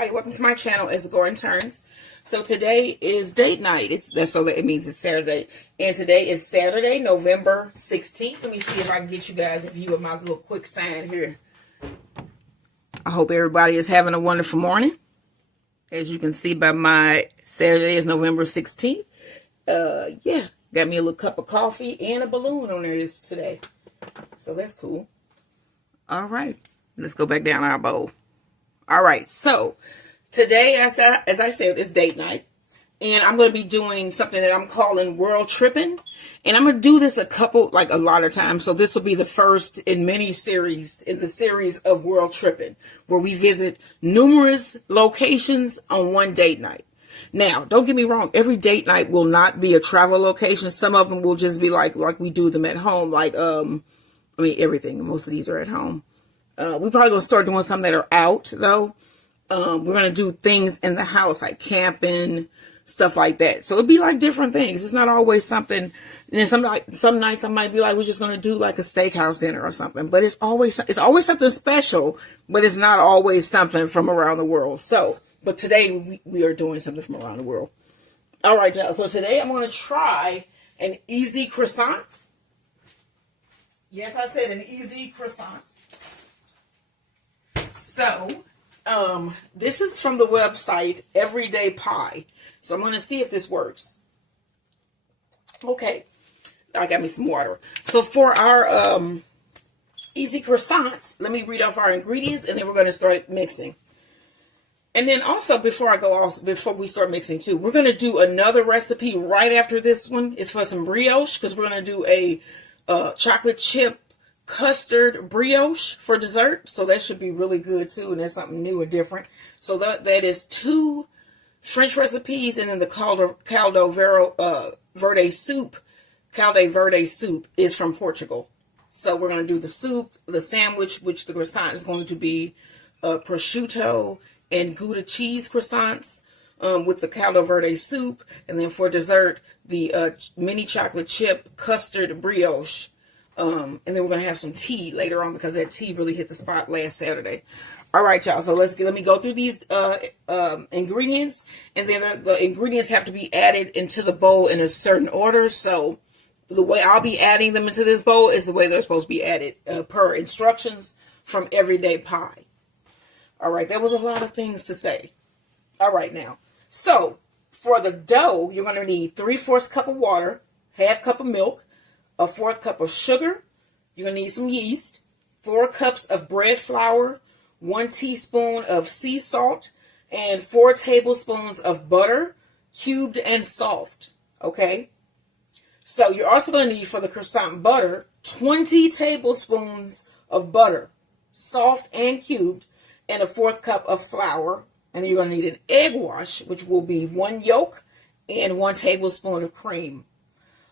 everybody, welcome to my channel. It's Gordon Turns. So today is date night. It means it's Saturday, and today is Saturday, November 16th. Let me see if I can get you guys a view of my little quick sign here. I hope everybody is having a wonderful morning. As you can see by my Saturday is November 16th. Yeah, got me a little cup of coffee and a balloon on there today. So that's cool. All right, let's go back down our bowl. All right, so today, as I said, it's date night. And I'm going to be doing something that I'm calling World Trippin. And I'm going to do this a lot of times. So this will be the first in many series, in the series of World Trippin, where we visit numerous locations on one date night. Now, don't get me wrong. Every date night will not be a travel location. Some of them will just be like we do them at home. Everything. Most of these are at home. We're probably going to start doing some that are out, though. We're going to do things in the house, like camping, stuff like that. So it'd be like different things. It's not always something. And some nights I might be like, we're just going to do like a steakhouse dinner or something. But it's always something special, but it's not always something from around the world. So, but today we are doing something from around the world. All right, y'all. So today I'm going to try an easy croissant. Yes, I said an easy croissant. So, this is from the website Everyday Pie. So I'm going to see if this works. Okay. I got me some water. So for our easy croissants, let me read off our ingredients and then we're going to start mixing. And then also before we start mixing too, we're going to do another recipe right after this one. It's for some brioche because we're going to do a chocolate chip custard brioche for dessert. So that should be really good too. And that's something new and different. So that is 2 French recipes. And then the Caldo Verde Soup. Caldo Verde Soup is from Portugal. So we're going to do the soup, the sandwich, which the croissant is going to be Prosciutto and Gouda Cheese croissants with the Caldo Verde Soup. And then for dessert, the mini chocolate chip custard brioche. And then we're going to have some tea later on because that tea really hit the spot last Saturday. All right, y'all. So let me go through these ingredients. And then the ingredients have to be added into the bowl in a certain order. So the way I'll be adding them into this bowl is the way they're supposed to be added per instructions from Everyday Pie. All right. That was a lot of things to say. All right, now. So for the dough, you're going to need 3/4 cup of water, 1/2 cup of milk, a 1/4 cup of sugar. You're going to need some yeast, 4 cups of bread flour, 1 teaspoon of sea salt, and 4 tablespoons of butter, cubed and soft. Okay? So you're also going to need for the croissant butter, 20 tablespoons of butter, soft and cubed, and a 1/4 cup of flour. And then you're going to need an egg wash, which will be 1 yolk and 1 tablespoon of cream.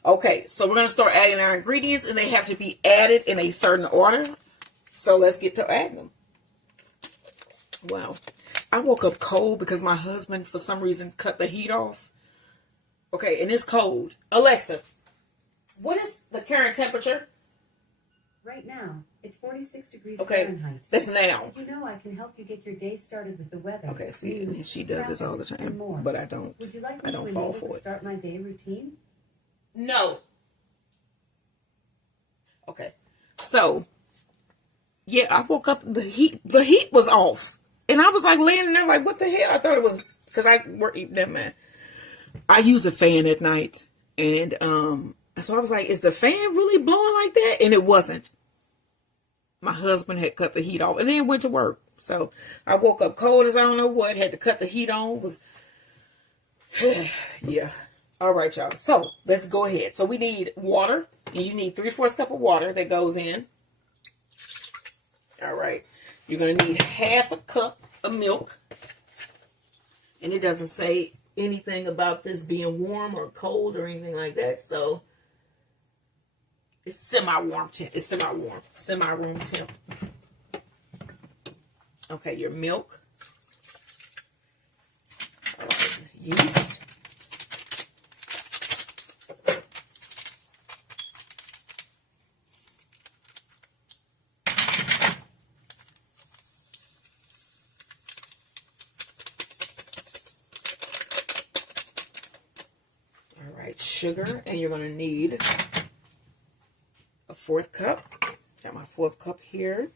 Okay, so we're going to start adding our ingredients, and they have to be added in a certain order. So let's get to adding them. Wow. I woke up cold because my husband, for some reason, cut the heat off. Okay, and it's cold. Alexa, what is the current temperature? Right now, it's 46 degrees okay, Fahrenheit. That's now. Did you know I can help you get your day started with the weather? Okay, see, news, she does this all the time, but I don't. Would you like me to fall for it. Start my day routine? No. Okay. So, yeah, I woke up, the heat was off. And I was like laying there like, what the hell? I thought it was, because I use a fan at night. And so I was like, is the fan really blowing like that? And it wasn't. My husband had cut the heat off and then went to work. So I woke up cold as I don't know what, had to cut the heat on. Yeah. All right, y'all. So let's go ahead. So we need water, and you need 3/4 cup of water that goes in. All right. You're going to need 1/2 cup of milk. And it doesn't say anything about this being warm or cold or anything like that. So it's semi-warm temp. It's semi-warm. Semi-room temp. Okay, your milk. All right. Yeast. add sugar, and you're going to need a 1/4 cup. Got my 1/4 cup here.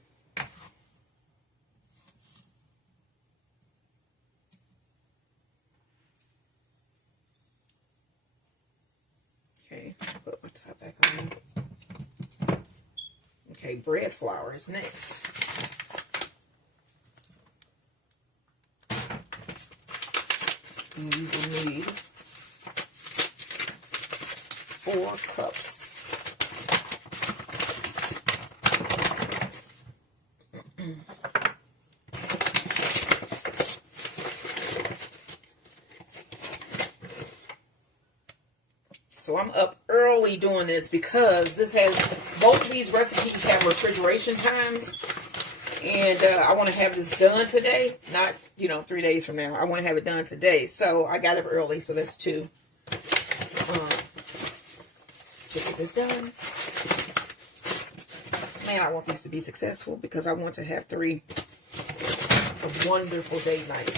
Okay, put my top back on. Okay, bread flour is next. And you will need 4 cups. So I'm up early doing this because both of these recipes have refrigeration times. And I want to have this done today, not, 3 days from now. I want to have it done today. So I got up early, so that's 2. To get this done. Man, I want these to be successful because I want to have 3 a wonderful date night.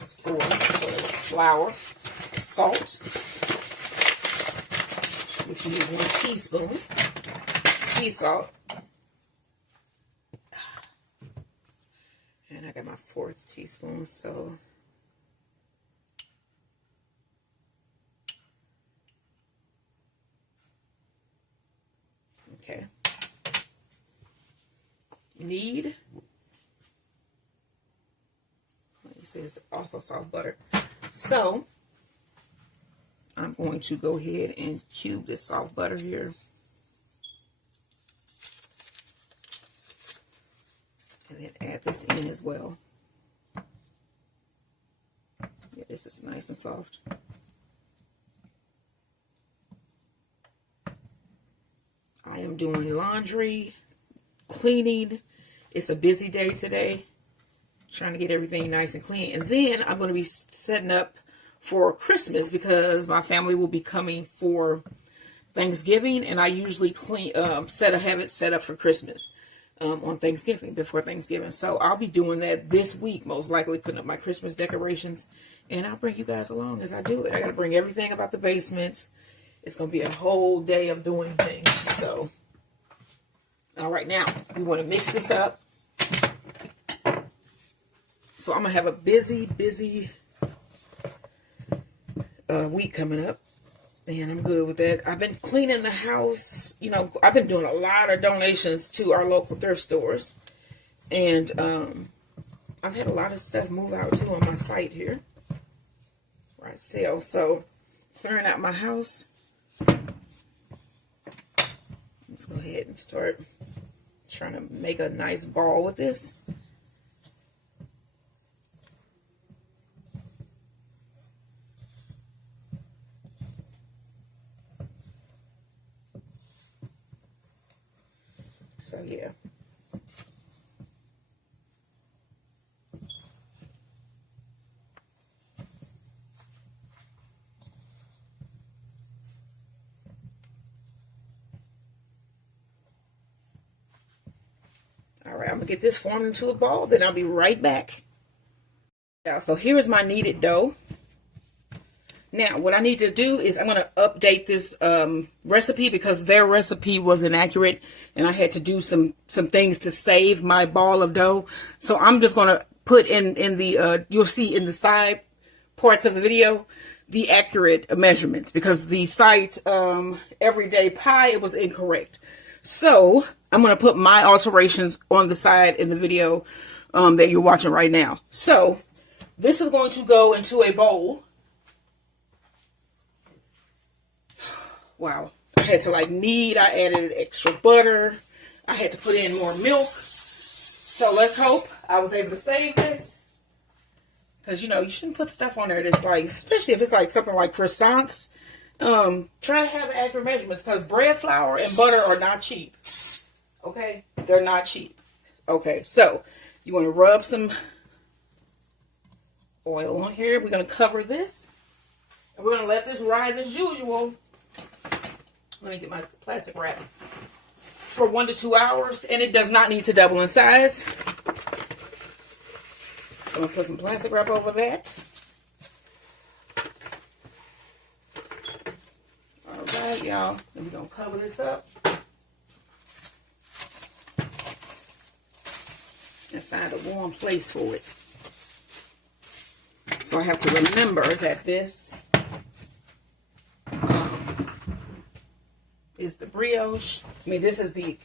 It's 4. So it's flour, salt, which you need 1 teaspoon, sea salt, and I got my 4th teaspoon, so okay. Need, let me see, it's also soft butter. So I'm going to go ahead and cube this soft butter here. And then add this in as well. Yeah, this is nice and soft. I am doing laundry, cleaning. It's a busy day today. Trying to get everything nice and clean. And then I'm going to be setting up for Christmas because my family will be coming for Thanksgiving, and I usually have it set up for Christmas on Thanksgiving, before Thanksgiving. So I'll be doing that this week, most likely putting up my Christmas decorations, and I'll bring you guys along as I do it. I got to bring everything about the basement. It's going to be a whole day of doing things. So, all right, now we want to mix this up. So I'm going to have a busy week coming up, and I'm good with that. I've been cleaning the house. I've been doing a lot of donations to our local thrift stores, and I've had a lot of stuff move out too on my site here where I sell. So clearing out my house. Let's go ahead and start trying to make a nice ball with this. So yeah. All right, I'm gonna get this formed into a ball, then I'll be right back. Now, so here is my kneaded dough. Now, what I need to do is I'm going to update this recipe because their recipe was inaccurate, and I had to do some things to save my ball of dough. So I'm just going to put in the, you'll see in the side parts of the video, the accurate measurements, because the site, Everyday Pie, it was incorrect. So I'm going to put my alterations on the side in the video that you're watching right now. So this is going to go into a bowl. Wow, I had to knead. I added extra butter. I had to put in more milk. So let's hope I was able to save this. Because, you shouldn't put stuff on there that's especially if it's something like croissants. Try to have accurate measurements because bread flour and butter are not cheap. Okay? They're not cheap. Okay, so you want to rub some oil on here. We're going to cover this. And we're going to let this rise as usual. Let me get my plastic wrap. For 1 to 2 hours, and it does not need to double in size. So I'm going to put some plastic wrap over that. Alright, y'all. Then we're going to cover this up. And find a warm place for it. So I have to remember that this is the brioche. I mean, this is the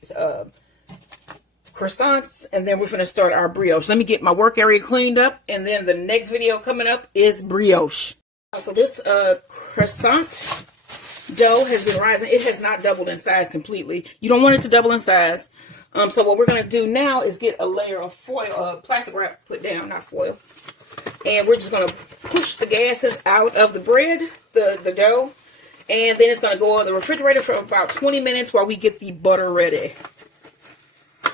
croissants, and then we're going to start our brioche. Let me get my work area cleaned up, and then the next video coming up is brioche. So this croissant dough has been rising. It has not doubled in size completely. You don't want it to double in size. So what we're going to do now is get a layer of foil, plastic wrap put down, not foil. And we're just going to push the gases out of the bread, the dough. And then it's going to go in the refrigerator for about 20 minutes while we get the butter ready.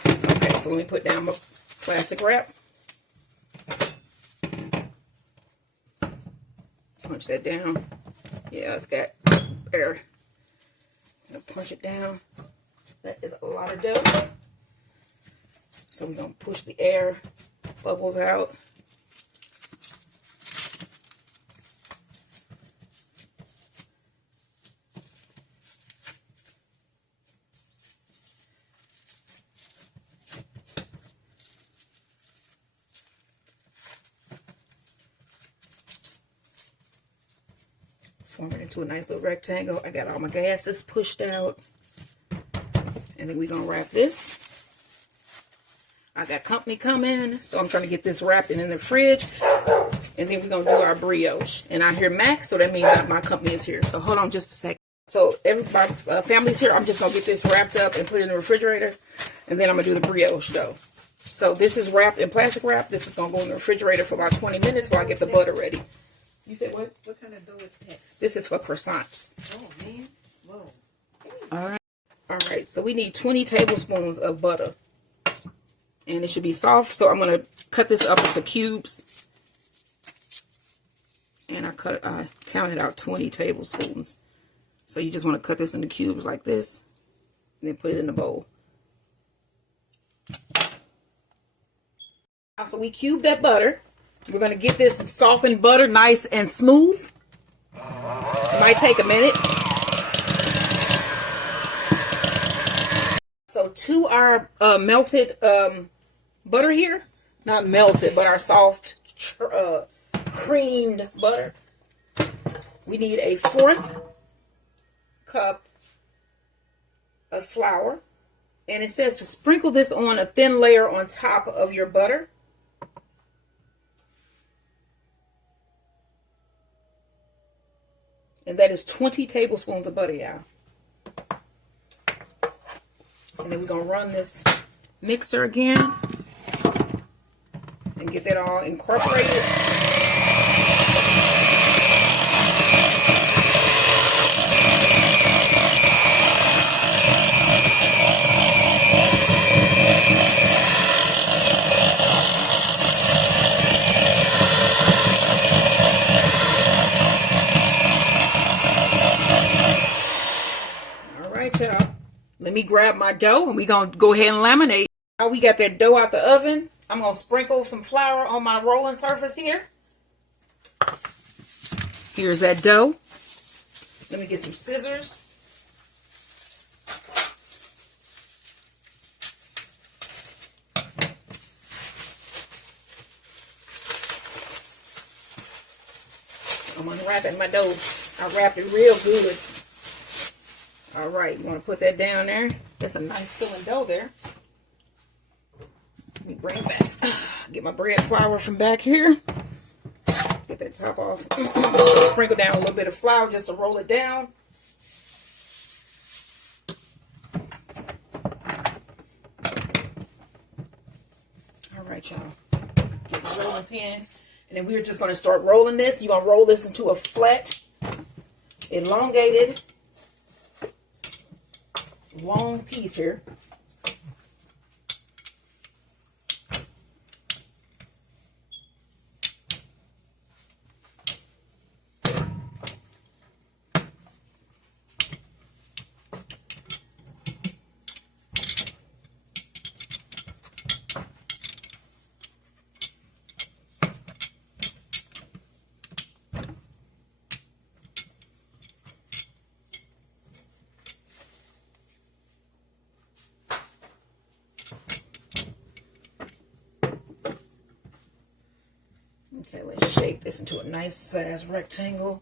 Okay, so let me put down my plastic wrap. Punch that down. Yeah, it's got air. I'm going to punch it down. That is a lot of dough. So we're going to push the air bubbles out. Form it into a nice little rectangle. I got all my gases pushed out. And then we're going to wrap this. I got company coming, so I'm trying to get this wrapped in the fridge. And then we're going to do our brioche. And I hear Max, so that means that my company is here. So hold on just a second. So everybody's family's here. I'm just going to get this wrapped up and put it in the refrigerator. And then I'm going to do the brioche dough. So this is wrapped in plastic wrap. This is going to go in the refrigerator for about 20 minutes while I get the butter ready. You said what? What kind of dough is that? This is for croissants. Oh, man. Whoa. All right. All right. So we need 20 tablespoons of butter. And it should be soft. So I'm going to cut this up into cubes. And I counted out 20 tablespoons. So you just want to cut this into cubes like this. And then put it in the bowl. So we cubed that butter. We're going to get this softened butter nice and smooth. It might take a minute. So to our melted butter here, not melted, but our soft creamed butter, we need a 1/4 cup of flour. And it says to sprinkle this on a thin layer on top of your butter. And that is 20 tablespoons of butter, y'all. And then we're going to run this mixer again. And get that all incorporated. Y'all. Let me grab my dough and we're going to go ahead and laminate. Now we got that dough out the oven. I'm going to sprinkle some flour on my rolling surface here. Here's that dough. Let me get some scissors. I'm unwrapping my dough. I wrapped it real good. All right, you want to put that down there. That's a nice filling dough there. Let me bring back, get my bread flour from back here. Get that top off. Sprinkle down a little bit of flour just to roll it down. All right, y'all. Get the rolling pin. And then we're just going to start rolling this. You're going to roll this into a flat, elongated, long piece here. Okay, let's shape this into a nice size rectangle.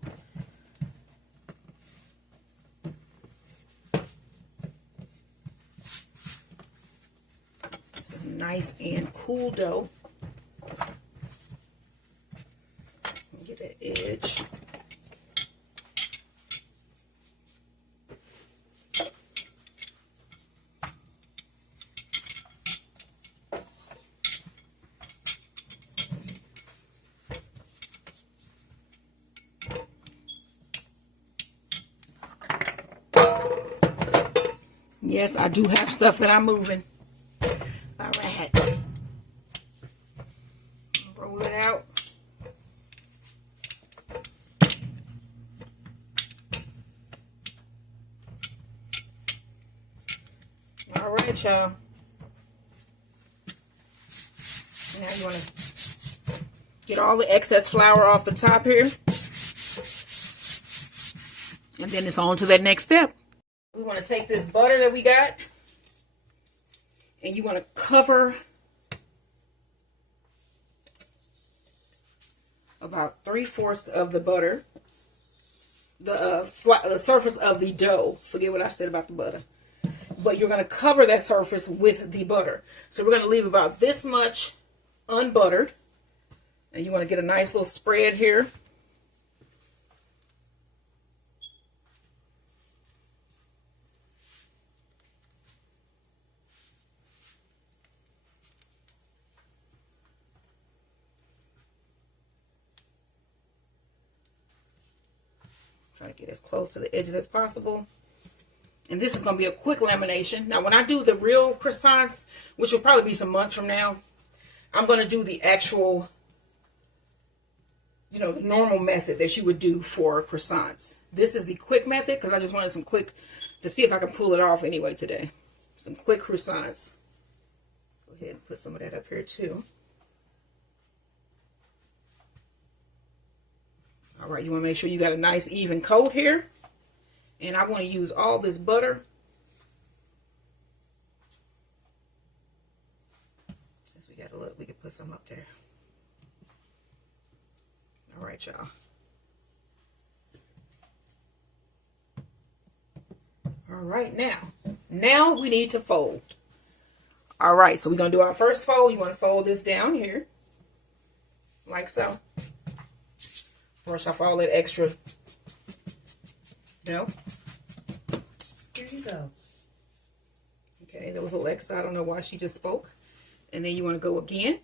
This is nice and cool dough. Get that edge. Yes, I do have stuff that I'm moving. All right. Roll it out. All right, y'all. Now you want to get all the excess flour off the top here. And then it's on to that next step. We want to take this butter that we got, and you want to cover about 3/4 of the butter, the surface of the dough. Forget what I said about the butter. But you're going to cover that surface with the butter. So we're going to leave about this much unbuttered. And you want to get a nice little spread here. Try to get as close to the edges as possible. And this is going to be a quick lamination. Now, when I do the real croissants, which will probably be some months from now, I'm going to do the actual, you know, the normal method that you would do for croissants. This is the quick method because I just wanted some quick, to see if I can pull it off anyway today. Some quick croissants. Go ahead and put some of that up here too. All right, you want to make sure you got a nice even coat here. And I want to use all this butter. Since we got a little, we can put some up there. All right, y'all. All right, now we need to fold. All right, so we're going to do our first fold. You want to fold this down here, like so. Brush off all that extra dough. Here you go. Okay, there was Alexa. I don't know why she just spoke. And then you want to go again.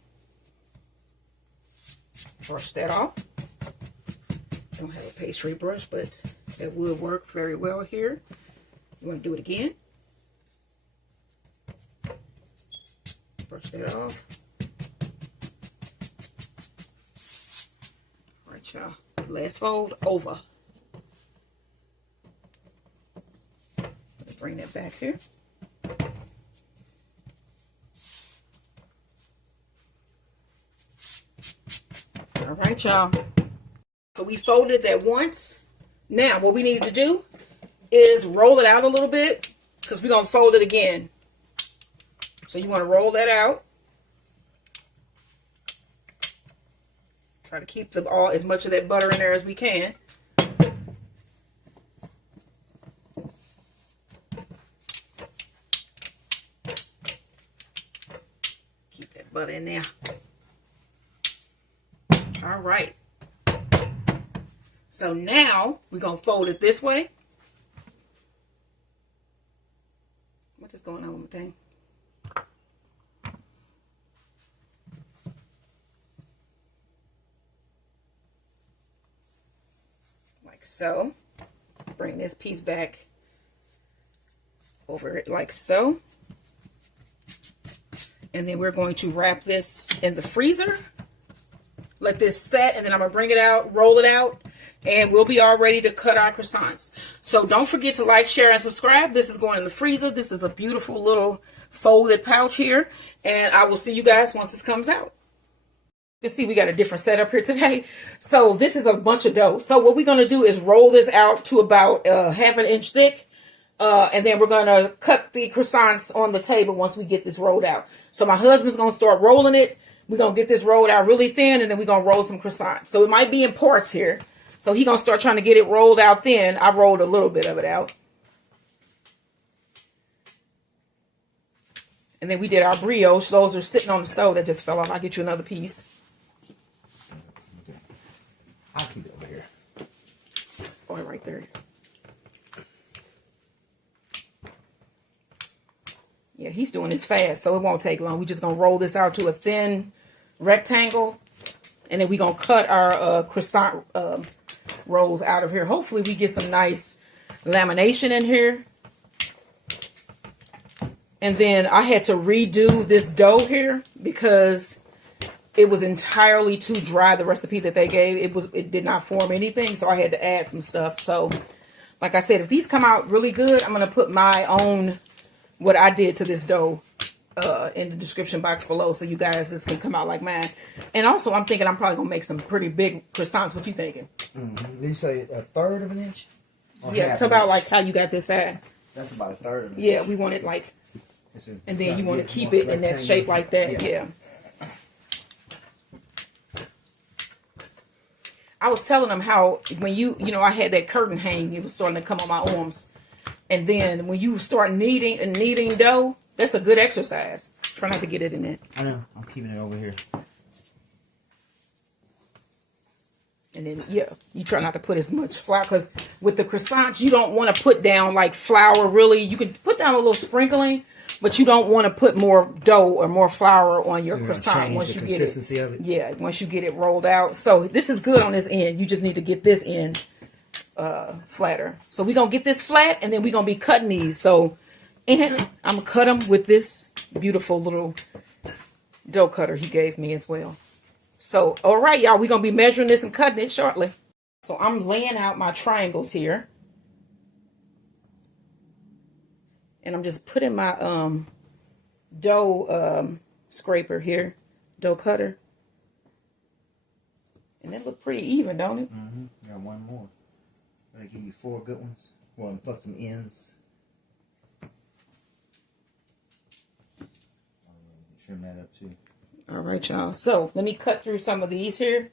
Brush that off. I don't have a pastry brush, but that would work very well here. You want to do it again. Brush that off. All right, y'all. Last fold over. Let's bring that back here. All right, y'all. So we folded that once. Now, what we need to do is roll it out a little bit because we're going to fold it again. So you want to roll that out. Try to keep as much of that butter in there as we can. Keep that butter in there. All right. So now we're going to fold it this way. What is going on with my thing? Like so. Bring this piece back over it like so. And then we're going to wrap this in the freezer. Let this set, and then I'm going to bring it out, roll it out, and we'll be all ready to cut our croissants. So don't forget to like, share, and subscribe. This is going in the freezer. This is a beautiful little folded pouch here, and I will see you guys once this comes out. You can see we got a different setup here today. So this is a bunch of dough. So what we're going to do is roll this out to about 1/2 inch thick, and then we're going to cut the croissants on the table once we get this rolled out. So my husband's going to start rolling it. we're going to get this rolled out really thin, and then we're going to roll some croissants. So it might be in parts here. So he's going to start trying to get it rolled out thin. I rolled a little bit of it out. And then we did our brioche. Those are sitting on the stove that just fell off. I'll get you another piece. I'll keep it over here. Oh, right there. Yeah, he's doing this fast, so it won't take long. We're just going to roll this out to a thin rectangle. And then we're going to cut our croissant rolls out of here. Hopefully we get some nice lamination in here. And then I had to redo this dough here because it was entirely too dry, the recipe that they gave. It did not form anything, so I had to add some stuff. So, like I said, if these come out really good, I'm going to put my own, what I did to this dough in the description box below, so you guys, this can come out like mine. And also, I'm thinking I'm probably going to make some pretty big croissants. What you thinking? Mm-hmm. Did you say 1/3 of an inch? Or Yeah, it's about like how you got this at. That's about 1/3 of an inch. Yeah, we want it like, and then you want to keep it in that shape like that. Yeah. I was telling them how when you know, I had that curtain hang, it was starting to come on my arms. And then when you start kneading dough, that's a good exercise. Try not to get it in it. I know. I'm keeping it over here. And then, yeah, you try not to put as much flour, because with the croissants, you don't want to put down like flour really. You can put down a little sprinkling, but you don't want to put more dough or more flour on your croissant once you get it. Of it. Yeah, once you get it rolled out. So this is good on this end. You just need to get this end flatter. So we're going to get this flat, and then we're going to be cutting these. So, and I'm going to cut them with this beautiful little dough cutter he gave me as well. So, all right, y'all, we're going to be measuring this and cutting it shortly. So I'm laying out my triangles here. And I'm just putting my dough scraper here, dough cutter. And that look pretty even, don't it? Mm-hmm. Got one more. I give you 4 good ones. One plus them ends. Trim that up too. All right, y'all. So let me cut through some of these here.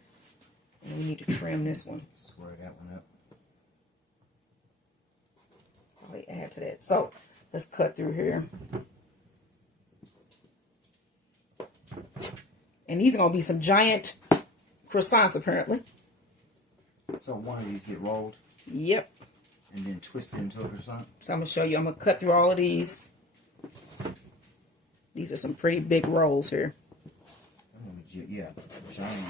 And we need to trim this one. Square that one up. Probably add to that. So let's cut through here. And these are going to be some giant croissants, apparently. So one of these get rolled. Yep. And then twisted into a croissant. So I'm going to show you. I'm going to cut through all of these. These are some pretty big rolls here. Yeah, giant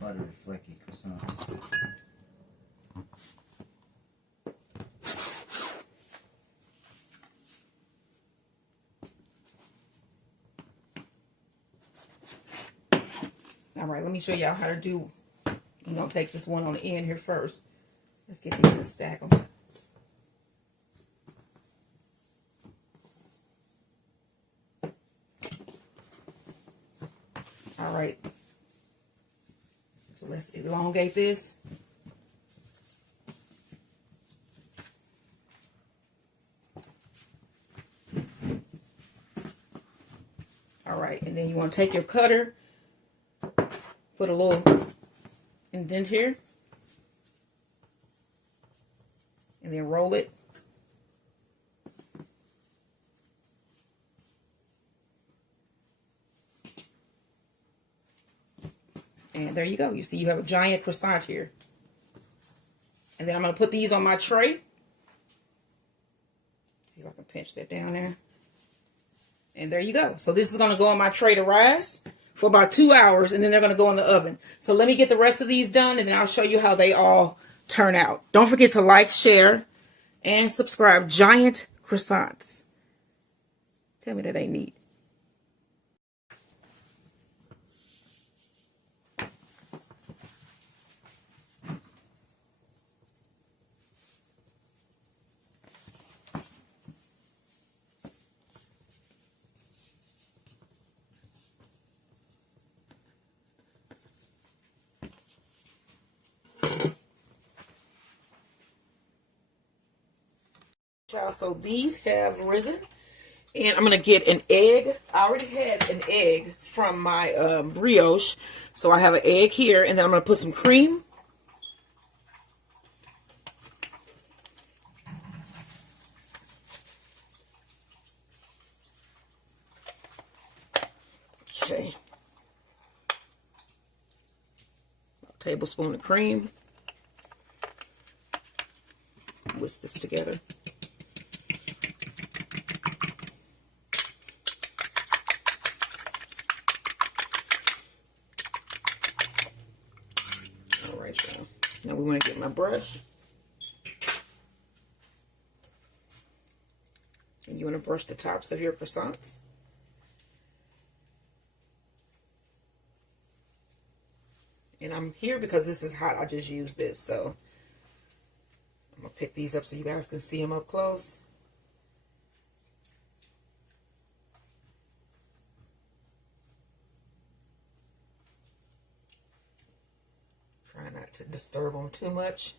buttery flaky croissants. All right, let me show y'all how to do. I'm going to take this one on the end here first. Let's get these and stack them. All right. So let's elongate this. All right, and then you want to take your cutter, put a little indent here, and then roll it. And there you go. You see you have a giant croissant here. And then I'm going to put these on my tray. See if I can pinch that down there. And there you go. So this is going to go on my tray to rise for about 2 hours, and then they're going to go in the oven. So let me get the rest of these done, and then I'll show you how they all turn out. Don't forget to like, share, and subscribe. Giant croissants. Tell me that ain't neat. So these have risen, And I'm going to get an egg. I already had an egg from my brioche. So I have an egg here. And then I'm going to put some cream. Okay. A tablespoon of cream. Whisk this together. All right, y'all. Now we want to get my brush. And you want to brush the tops of your croissants. And I'm here because this is hot. I just used this, so I'm going to pick these up so you guys can see them up close. Try not to disturb them too much.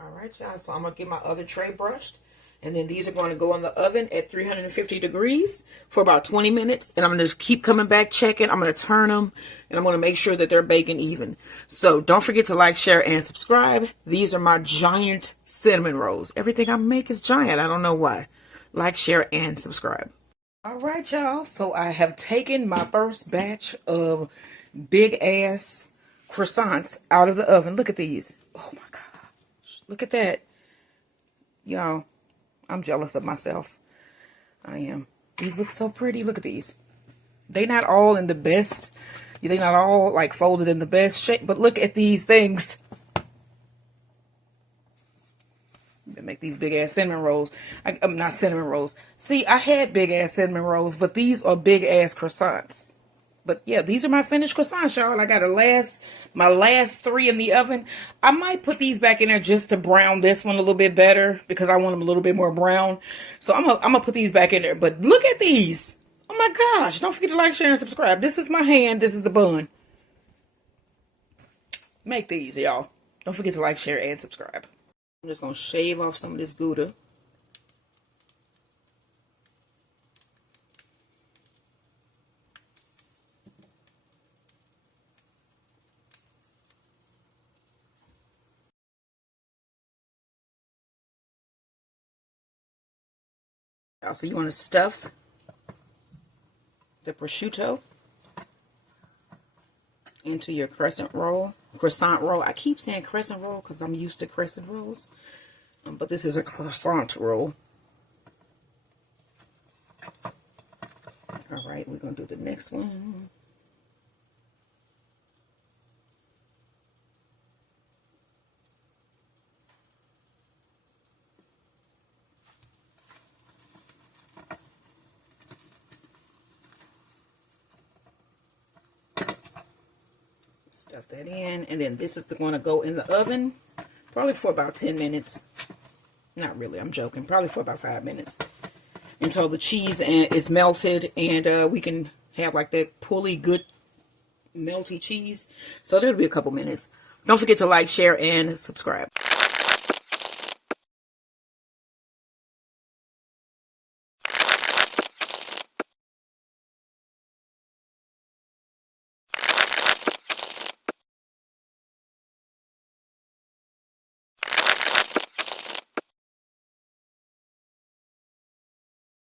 Alright, y'all, so I'm going to get my other tray brushed. And then these are going to go in the oven at 350 degrees for about 20 minutes. And I'm going to just keep coming back, checking. I'm going to turn them. And I'm going to make sure that they're baking even. So don't forget to like, share, and subscribe. These are my giant cinnamon rolls. Everything I make is giant. I don't know why. Like, share, and subscribe. Alright, y'all. So I have taken my first batch of big-ass croissants out of the oven. Look at these. Oh, my God. Look at that. Y'all, I'm jealous of myself. I am. These look so pretty. Look at these. They not all in the best. They not all like folded in the best shape. But look at these things. Make these big ass cinnamon rolls. I'm not cinnamon rolls. See, I had big ass cinnamon rolls, but these are big ass croissants. But yeah, these are my finished croissants, y'all. I got my last 3 in the oven. I might put these back in there just to brown this one a little bit better because I want them a little bit more brown. So I'm gonna put these back in there. But look at these. Oh my gosh. Don't forget to like, share, and subscribe. This is my hand. This is the bun. Make these, y'all. Don't forget to like, share, and subscribe. I'm just gonna shave off some of this Gouda. So you want to stuff the prosciutto into your croissant roll. I keep saying crescent roll because I'm used to crescent rolls. But this is a croissant roll. All right, we're going to do the next one. Stuff that in, and then this is going to go in the oven probably for about 10 minutes. Not really, I'm joking. Probably for about 5 minutes until the cheese is melted and we can have like that pulley good melty cheese. So that'll be a couple minutes. Don't forget to like, share, and subscribe.